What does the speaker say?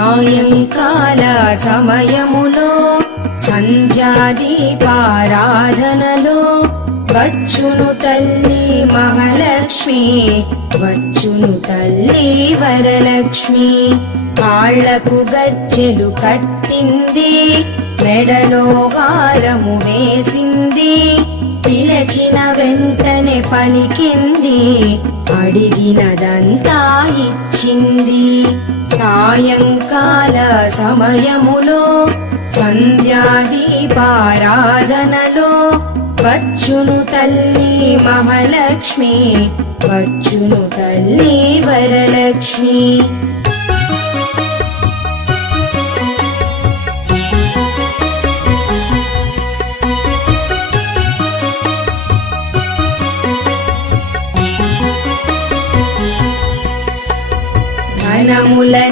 సాయంకాల సమయములో సంధ్యాదీపారాధనలో వచ్చును తల్లి మహాలక్ష్మి, వచ్చును తల్లి వరలక్ష్మి. కాళ్లకు గజ్జెలు కట్టింది, మెడలో హారము వేసింది, పిలచిన వెంటనే పలికింది, అడిగినదంతా ఇచ్చింది. సాయంకాల సమయములో సంధ్యాదీపారాధనలో వచ్చును తల్లి మహాలక్ష్మి, వచ్చును తల్లి వరలక్ష్మి. ధనములని